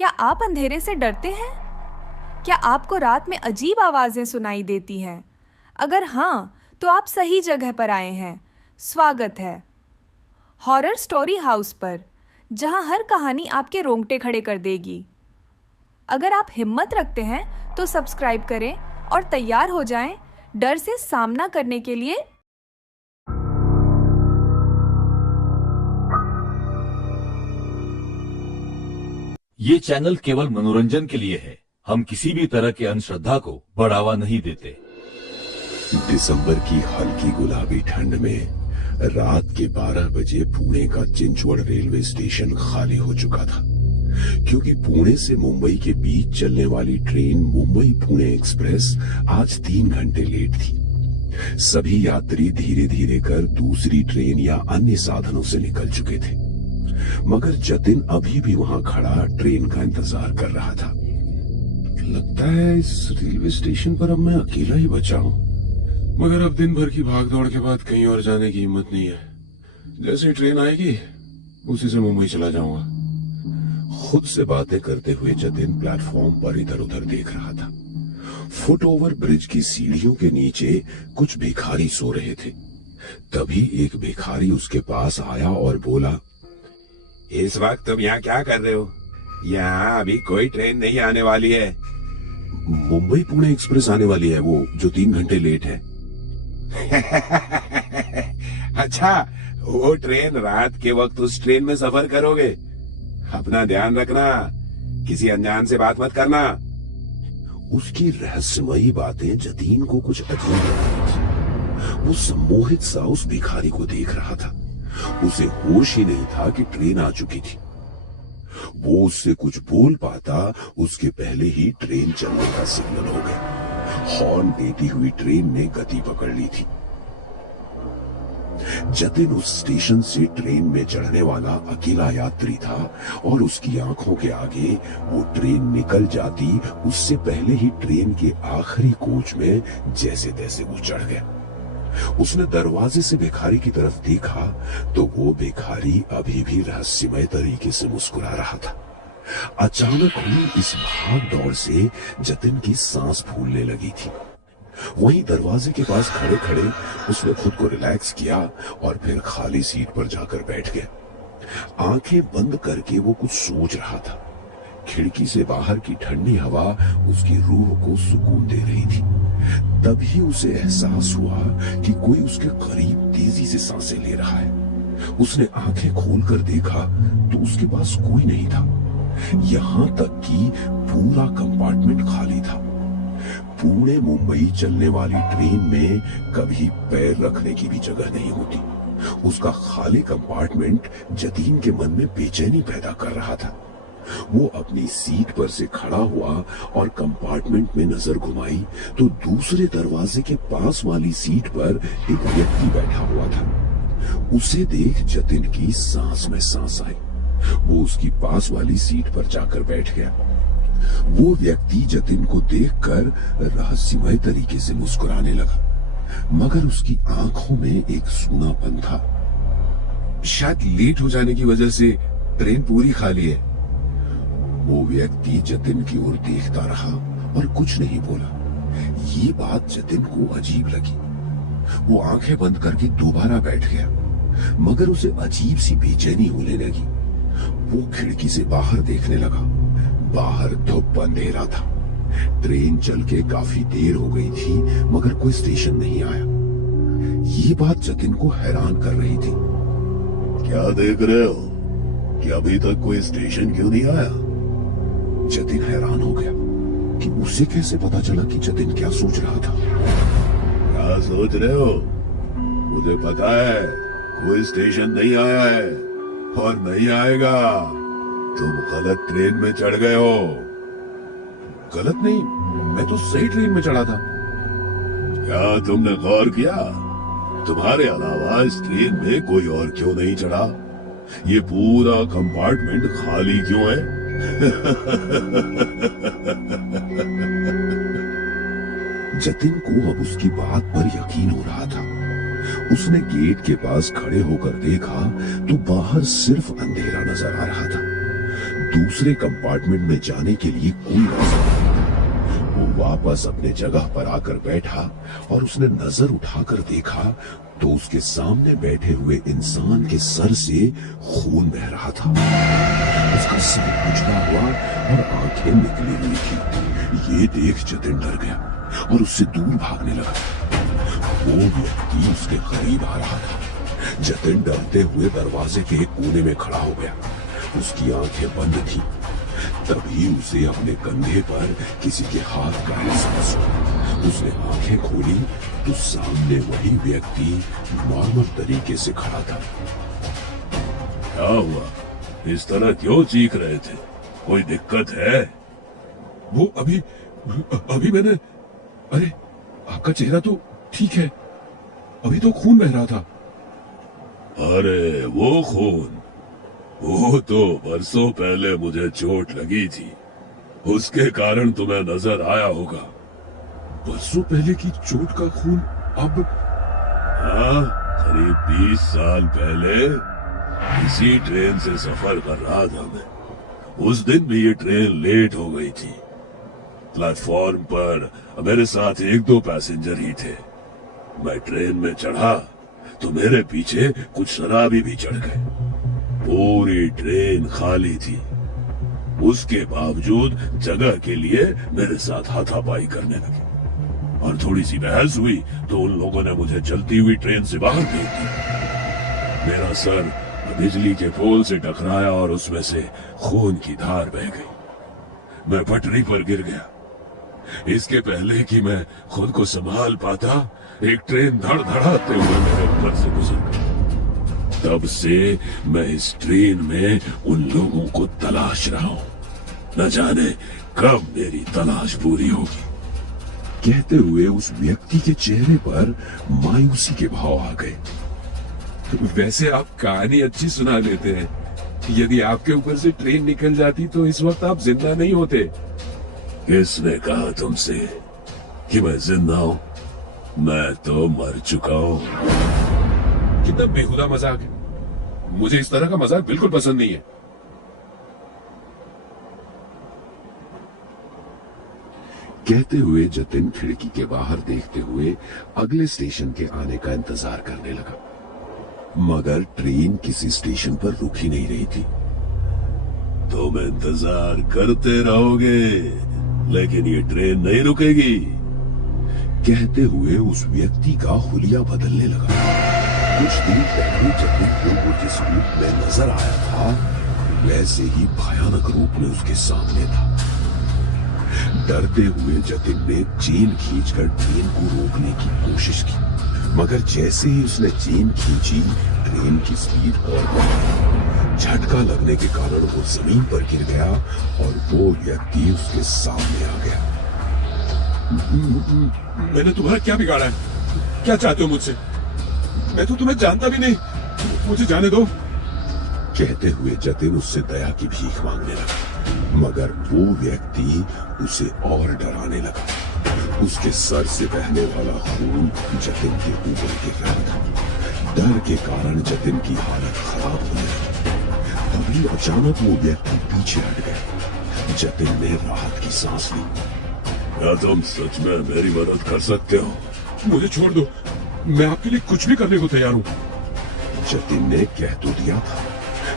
क्या आप अंधेरे से डरते हैं? क्या आपको रात में अजीब आवाजें सुनाई देती हैं? अगर हाँ, तो आप सही जगह पर आए हैं। स्वागत है हॉरर स्टोरी हाउस पर, जहां हर कहानी आपके रोंगटे खड़े कर देगी। अगर आप हिम्मत रखते हैं, तो सब्सक्राइब करें और तैयार हो जाएं डर से सामना करने के लिए। ये चैनल केवल मनोरंजन के लिए है। हम किसी भी तरह की अंधश्रद्धा को बढ़ावा नहीं देते। दिसंबर की हल्की गुलाबी ठंड में रात के 12 बजे पुणे का चिंचवड़ रेलवे स्टेशन खाली हो चुका था, क्योंकि पुणे से मुंबई के बीच चलने वाली ट्रेन मुंबई पुणे एक्सप्रेस आज 3 घंटे लेट थी। सभी यात्री धीरे धीरे कर दूसरी ट्रेन या अन्य साधनों से निकल चुके थे, मगर जतिन अभी भी वहां खड़ा ट्रेन का इंतजार कर रहा था। लगता है इस रेलवे स्टेशन पर अब मैं अकेला ही बचा हूं, मगर अब दिन भर की भागदौड़ के बाद कहीं और जाने की हिम्मत नहीं है। जैसे ट्रेन आएगी उसी से मुंबई चला जाऊंगा। खुद से बातें करते हुए जतिन प्लेटफॉर्म पर इधर उधर देख रहा था। फुट ओवर ब्रिज की सीढ़ियों के नीचे कुछ भिखारी सो रहे थे। तभी एक भिखारी उसके पास आया और बोला, इस वक्त तुम यहाँ क्या कर रहे हो? यहाँ अभी कोई ट्रेन नहीं आने वाली है। मुंबई पुणे एक्सप्रेस आने वाली है, वो जो 3 घंटे लेट है। अच्छा, वो ट्रेन रात के वक्त उस ट्रेन में सफर करोगे? अपना ध्यान रखना, किसी अनजान से बात मत करना। उसकी रहस्यमयी बातें जतीन को कुछ अजीब लग रही थी। वो सम्मोहित सा उस भिखारी को देख रहा था। उसे होश ही नहीं था कि ट्रेन आ चुकी थी। वो उससे कुछ बोल पाता उसके पहले ही ट्रेन चलने का सिग्नल हो गया। हॉर्न देती हुई ट्रेन ने गति पकड़ ली थी। जतिन उस स्टेशन से ट्रेन में चढ़ने वाला अकेला यात्री था और उसकी आंखों के आगे वो ट्रेन निकल जाती उससे पहले ही ट्रेन के आखिरी कोच में जैसे तैसे वो चढ़ गया। उसने दरवाजे से भिखारी की तरफ देखा तो वो भिखारी अभी भी रहस्यमय तरीके से मुस्कुरा रहा था। अचानक हुई इस भाग दौड़ से जतिन की सांस फूलने लगी थी। वहीं दरवाजे के पास खड़े खड़े उसने खुद को रिलैक्स किया और फिर खाली सीट पर जाकर बैठ गया। आंखें बंद करके वो कुछ सोच रहा था। खिड़की से बाहर की ठंडी हवा उसकी रूह को सुकून दे रही थी। तभी उसे एहसास हुआ कि कोई उसके करीब तेजी से सांसें ले रहा है। उसने आंखें खोलकर देखा तो उसके पास कोई नहीं था। यहां तक कि पूरा कंपार्टमेंट खाली था। पुणे मुंबई चलने वाली ट्रेन में कभी पैर रखने की भी जगह नहीं होती। उसका खाली कंपार्टमेंट जतीन के मन में बेचैनी पैदा कर रहा था। वो अपनी सीट पर से खड़ा हुआ और कंपार्टमेंट में नजर घुमाई तो दूसरे दरवाजे के पास वाली सीट पर एक व्यक्ति बैठा हुआ था। उसे देख जतिन की सांस में सांस आई। वो उसकी पास वाली सीट पर जाकर बैठ गया। वो व्यक्ति जतिन को देखकर रहस्यमय तरीके से मुस्कुराने लगा, मगर उसकी आंखों में एक सूनापन था। शायद लेट हो जाने की वजह से ट्रेन पूरी खाली है। वो व्यक्ति जतिन की ओर देखता रहा और कुछ नहीं बोला। ये बात जतिन को अजीब लगी। वो आंखें बंद करके दोबारा बैठ गया, मगर उसे अजीब सी बेचैनी होने लगी। वो खिड़की से बाहर देखने लगा। बाहर धूप अंधेरा था। ट्रेन चल के काफी देर हो गई थी, मगर कोई स्टेशन नहीं आया। ये बात जतिन को हैरान कर रही थी। क्या देख रहे हो कि अभी तक कोई स्टेशन क्यों नहीं आया? जतिन हैरान हो गया कि उसे कैसे पता चला कि जतिन क्या सोच रहा था। क्या सोच रहे हो? मुझे पता है कोई स्टेशन नहीं आया है और नहीं आएगा। तुम गलत ट्रेन में चढ़ गए हो। गलत नहीं, मैं तो सही ट्रेन में चढ़ा था। क्या तुमने गौर किया तुम्हारे अलावा इस ट्रेन में कोई और क्यों नहीं चढ़ा? ये पूरा कंपार्टमेंट खाली क्यों है? जतिन को अब उसकी बात पर यकीन हो रहा था। उसने गेट के पास खड़े होकर देखा तो बाहर सिर्फ अंधेरा नजर आ रहा था। दूसरे कंपार्टमेंट में जाने के लिए कोई रास्ता नहीं। वो वापस अपने जगह पर आकर बैठा और उसने नजर उठाकर देखा तो उसके सामने बैठे हुए इंसान के सर से खून बह रहा था। उसका सर कुचला हुआ और आंखें निकली हुई थी। ये देख जतिन डर गया और उससे दूर भागने लगा। वो व्यक्ति उसके करीब आ रहा था। जतिन डरते हुए दरवाजे के एक कोने में खड़ा हो गया। उसकी आंखें बंद थी। तभी उसे अपने कंधे पर किसी के हाथ का एहसास हुआ। उसने आंखें खोली तो सामने वही व्यक्ति नॉर्मल तरीके से खड़ा था। क्या हुआ? इस तरह क्यों चीख रहे थे? कोई दिक्कत है? वो अभी मैंने, अरे आपका चेहरा तो ठीक है, अभी तो खून बह रहा था। अरे वो खून, वो तो बरसों पहले मुझे चोट लगी थी, उसके कारण तुम्हें नजर आया होगा। बरसों पहले की चोट का खून अब? हाँ, करीब 20 साल पहले इसी ट्रेन से सफर कर रहा था मैं। उस दिन भी ये ट्रेन लेट हो गई थी। प्लेटफॉर्म पर मेरे साथ 1-2 पैसेंजर ही थे। मैं ट्रेन में चढ़ा तो मेरे पीछे कुछ शराबी भी चढ़ गए। पूरी ट्रेन खाली थी। उसके बावजूद जगह के लिए मेरे साथ हाथापाई करने लगे और थोड़ी सी बहस हुई तो उन लोगों ने मुझे चलती हुई ट्रेन से बाहर फेंक दिया। मेरा सर बिजली के पोल से टकराया और उसमें से खून की धार बह गई। मैं पटरी पर गिर गया। इसके पहले कि मैं खुद को संभाल पाता, एक ट्रेन धड़धड़ाते हुए मेरे ऊपर से गुजर गई। तब से मैं इस ट्रेन में उन लोगों को तलाश रहा हूं। न जाने कब मेरी तलाश पूरी होगी। कहते हुए उस व्यक्ति के चेहरे पर मायूसी के भाव आ गए। वैसे आप कहानी अच्छी सुना लेते हैं। यदि आपके ऊपर से ट्रेन निकल जाती तो इस वक्त आप जिंदा नहीं होते। किसने कहा तुमसे कि मैं जिंदा हूं? मैं तो मर चुका हूं। कितना बेहुदा मजाक है। मुझे इस तरह का मजाक बिल्कुल पसंद नहीं है। कहते हुए जतिन खिड़की के बाहर देखते हुए अगले स्टेशन के आने का इंतजार करने लगा, मगर ट्रेन किसी स्टेशन पर रुक ही नहीं रही थी। तुम इंतजार करते रहोगे, लेकिन ये ट्रेन नहीं रुकेगी। कहते हुए उस व्यक्ति का हुलिया बदलने लगा। कुछ दिन पहले जतिन को वो जिस रूप में नजर आया था, वैसे ही भयानक रूप में उसके सामने था। डरते हुए जतिन ने चेन खींचकर ट्रेन को रोकने की कोशिश की, मगर जैसे ही उसने चेन खींची, ट्रेन की स्पीड और बढ़ी। झटका लगने के कारण वो जमीन पर गिर गया और वो व्यक्ति उसके सामने आ गया। मैंने तुम्हारा क्या बिगाड़ा है? क्या चाहते हो मुझसे? मैं तो तुम्हें जानता भी नहीं। मुझे जाने दो। कहते हुए जतिन उससे दया की भीख मांगने लगा, मगर वो व्यक्ति उसे और डराने लगा। उसके सर से बहने वाला खून जतिन के ऊपर गिर रहा था। डर के कारण जतिन की हालत खराब होने लगी। तभी अचानक वो व्यक्ति पीछे हट गया। जतिन ने राहत की सांस ली। क्या तुम सच में मेरी मदद कर सकते हो? मुझे छोड़ दो। मैं आपके लिए कुछ भी करने को तैयार हूँ। जतिन ने कह तो दिया था,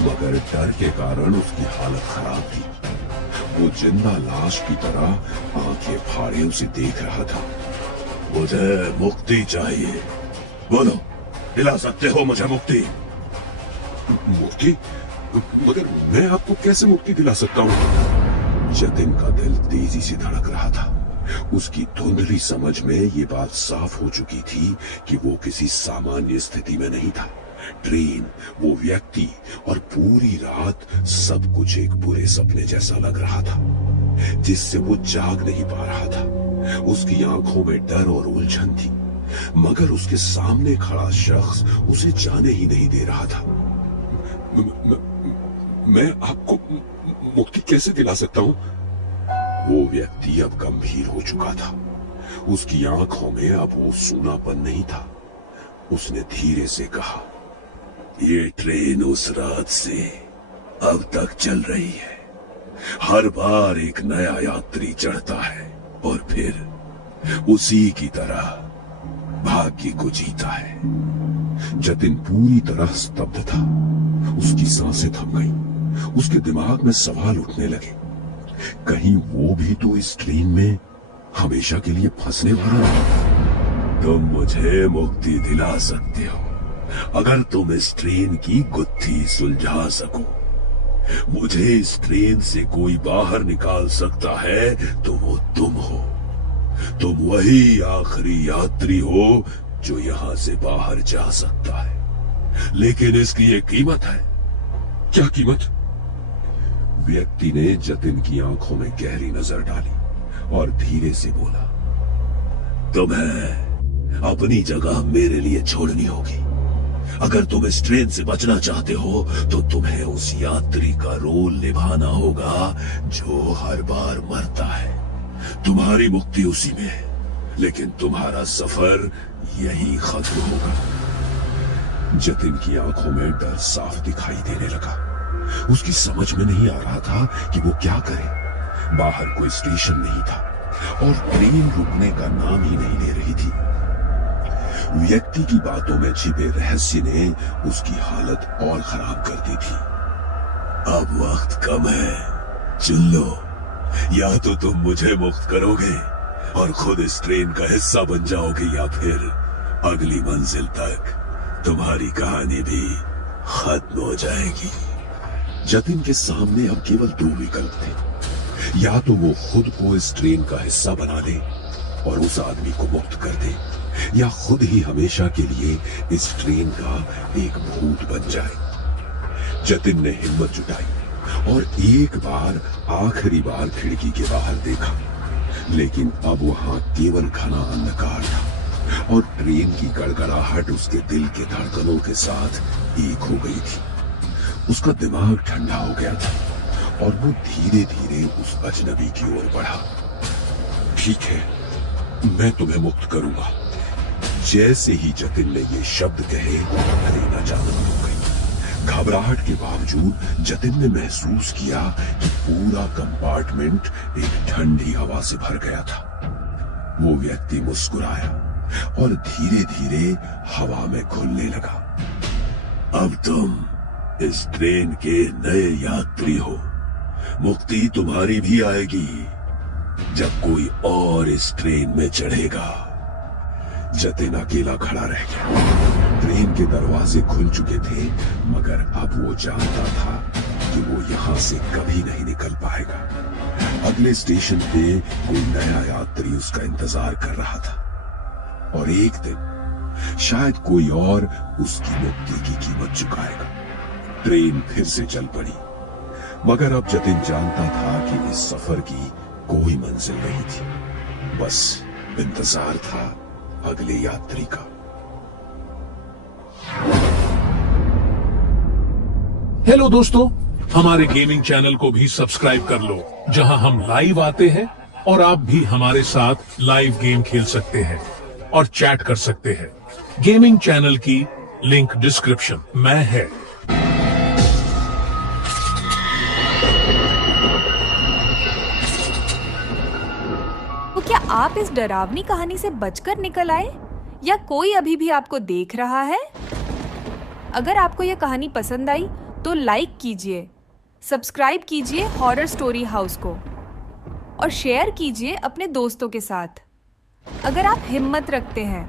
मगर डर के कारण उसकी हालत खराब थी। वो जिंदा लाश की तरह आंखें फाड़े उसे देख रहा था। मुझे मुक्ति चाहिए। बोलो, दिला सकते हो मुझे मुक्ति? मुक्ति? मगर मैं आपको कैसे मुक्ति दिला सकता हूँ? जतिन का दिल तेजी से धड़क रहा था। उसकी धुंधली समझ में ये बात साफ हो चुकी थी कि वो किसी सामान्य स्थिति में नहीं था। ट्रेन, वो व्यक्ति और पूरी रात सब कुछ एक बुरे सपने जैसा लग रहा था, जिससे वो जाग नहीं पा रहा था। उसकी आंखों में डर और उलझन थी, मगर उसके सामने खड़ा शख्स उसे जाने ही नहीं दे रहा था। मैं आपको मुक्ति कैसे दिला सकता हूँ? वो व्यक्ति अब गंभीर हो चुका था। उसकी आंखों में अब वो सूनापन नहीं था। उसने धीरे से कहा, ये ट्रेन उस रात से अब तक चल रही है। हर बार एक नया यात्री चढ़ता है और फिर उसी की तरह भाग्य को जीता है। जतिन पूरी तरह स्तब्ध था। उसकी सांसें थम गईं। उसके दिमाग में सवाल उठने लगे। कहीं वो भी तो इस ट्रेन में हमेशा के लिए फंसने वाला है। तुम मुझे मुक्ति दिला सकते हो अगर तुम इस ट्रेन की गुत्थी सुलझा सको। मुझे इस ट्रेन से कोई बाहर निकाल सकता है तो वो तुम हो। तुम वही आखिरी यात्री हो जो यहां से बाहर जा सकता है, लेकिन इसकी एक कीमत है। क्या कीमत? व्यक्ति ने जतिन की आंखों में गहरी नजर डाली और धीरे से बोला, तुम्हें अपनी जगह मेरे लिए छोड़नी होगी। अगर तुम इस ट्रेन से बचना चाहते हो तो तुम्हें उस यात्री का रोल निभाना होगा जो हर बार मरता है। तुम्हारी मुक्ति उसी में है, लेकिन तुम्हारा सफर यही खत्म होगा। जतिन की आंखों में डर साफ दिखाई देने लगा। उसकी समझ में नहीं आ रहा था कि वो क्या करे। बाहर कोई स्टेशन नहीं था और ट्रेन रुकने का नाम ही नहीं ले रही थी। व्यक्ति की बातों में छिपे रहस्य ने उसकी हालत और खराब कर दी थी। अब वक्त कम है, चुन लो। या तो तुम मुझे मुक्त करोगे और खुद इस ट्रेन का हिस्सा बन जाओगे, या फिर अगली मंजिल तक तुम्हारी कहानी भी खत्म हो जाएगी। जतिन के सामने अब केवल दो विकल्प थे। या तो वो खुद को इस ट्रेन का हिस्सा बना दे और उस आदमी को मुक्त कर दे, या खुद ही हमेशा के लिए इस ट्रेन का एक भूत बन जाए। जतिन ने हिम्मत जुटाई और एक बार आखिरी बार खिड़की के बाहर देखा, लेकिन अब वहां केवल घना अंधकार था और ट्रेन की गड़गड़ाहट उसके दिल के धड़कनों के साथ एक हो गई थी। उसका दिमाग ठंडा हो गया था और वो धीरे धीरे उस अजनबी की ओर बढ़ा। ठीक है, मैं तुम्हें मुक्त करूंगा। जैसे ही जतिन ने ये शब्द कहे, रेना चालू हो गई। घबराहट के बावजूद जतिन ने महसूस किया कि पूरा कंपार्टमेंट एक ठंडी हवा से भर गया था। वो व्यक्ति मुस्कुराया और धीरे धीरे हवा में घुलने लगा। अब तुम इस ट्रेन के नए यात्री हो। मुक्ति तुम्हारी भी आएगी जब कोई और इस ट्रेन में चढ़ेगा। जतिन अकेला खड़ा रह गया। ट्रेन के दरवाजे खुल चुके थे, मगर अब वो जानता था कि वो यहां से कभी नहीं निकल पाएगा। अगले स्टेशन पे कोई नया यात्री उसका इंतजार कर रहा था और एक दिन शायद कोई और उसकी मुक्ति की कीमत चुकाएगा। ट्रेन फिर से चल पड़ी, मगर अब जतिन जानता था कि इस सफर की कोई मंजिल नहीं थी। बस इंतजार था अगले यात्री का। हेलो दोस्तों, हमारे गेमिंग चैनल को भी सब्सक्राइब कर लो, जहां हम लाइव आते हैं और आप भी हमारे साथ लाइव गेम खेल सकते हैं और चैट कर सकते हैं। गेमिंग चैनल की लिंक डिस्क्रिप्शन में है। तो क्या आप इस डरावनी कहानी से बचकर निकल आए, या कोई अभी भी आपको देख रहा है? अगर आपको यह कहानी पसंद आई तो लाइक कीजिए, सब्सक्राइब कीजिए हॉरर स्टोरी हाउस को और शेयर कीजिए अपने दोस्तों के साथ। अगर आप हिम्मत रखते हैं